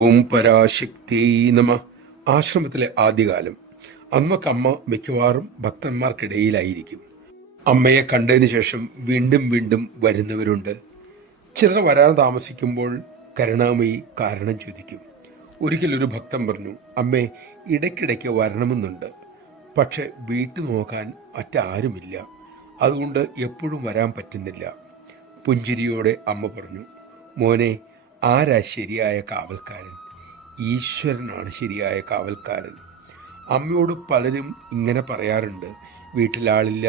ഓം പരാശക്തി നമ. ആശ്രമത്തിലെ ആദ്യകാലം. അന്നൊക്കെ അമ്മ മിക്കവാറും ഭക്തന്മാർക്കിടയിലായിരിക്കും. അമ്മയെ കണ്ടതിന് ശേഷം വീണ്ടും വീണ്ടും വരുന്നവരുണ്ട്. ചിലർ വരാൻ താമസിക്കുമ്പോൾ കരുണാമയി കാരണം ചോദിക്കും. ഒരിക്കലൊരു ഭക്തൻ പറഞ്ഞു, അമ്മേ, ഇടയ്ക്കിടയ്ക്ക് വരണമെന്നുണ്ട്, പക്ഷെ വീട്ടു നോക്കാൻ മറ്റാരുമില്ല, അതുകൊണ്ട് എപ്പോഴും വരാൻ പറ്റുന്നില്ല. പുഞ്ചിരിയോടെ അമ്മ പറഞ്ഞു, മോനെ, ആരാ ശരിയായ കാവൽക്കാരൻ? ഈശ്വരനാണ് ശരിയായ കാവൽക്കാരൻ. അമ്മയോട് പലരും ഇങ്ങനെ പറയാറുണ്ട്, വീട്ടിലാളില്ല,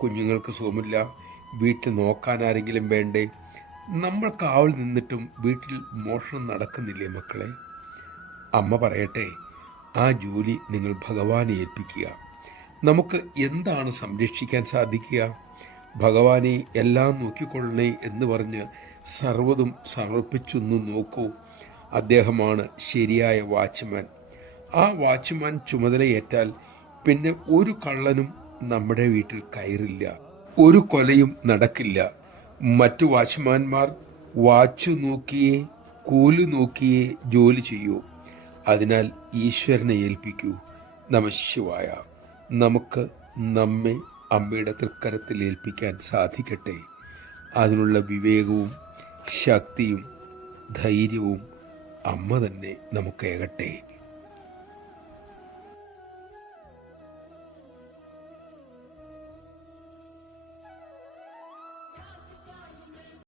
കുഞ്ഞുങ്ങൾക്ക് സുഖമില്ല, വീട്ടിൽ നോക്കാൻ ആരെങ്കിലും വേണ്ടേ? നമ്മൾ കാവൽ നിന്നിട്ടും വീട്ടിൽ മോഷണം നടക്കുന്നില്ലേ മക്കളെ? അമ്മ പറയട്ടെ, ആ ജോലി നിങ്ങൾ ഭഗവാനെ ഏൽപ്പിക്കുക. നമുക്ക് എന്താണ് സംരക്ഷിക്കാൻ സാധിക്കുക? ഭഗവാനെ എല്ലാം നോക്കിക്കൊള്ളണേ എന്ന് പറഞ്ഞ് സർവ്വതും സമർപ്പിച്ചൊന്നു നോക്കൂ. അദ്ദേഹമാണ് ശരിയായ വാച്ച്മാൻ. ആ വാച്ച്മാൻ ചുമതലയേറ്റാൽ പിന്നെ ഒരു കള്ളനും നമ്മുടെ വീട്ടിൽ കയറില്ല, ഒരു കൊലയും നടക്കില്ല. മറ്റു വാച്ച്മാൻമാർ വാച്ചു നോക്കിയേ കൂലു നോക്കിയേ ജോലി ചെയ്യൂ. അതിനാൽ ഈശ്വരനെ ഏൽപ്പിക്കൂ. നമഃശിവായ. നമുക്ക് നമ്മെ അമ്മയുടെ തൃക്കരത്തിൽ ഏൽപ്പിക്കാൻ സാധിക്കട്ടെ. അതിനുള്ള വിവേകവും ശക്തിയും ധൈര്യവും അമ്മ തന്നെ നമുക്കേകട്ടെ.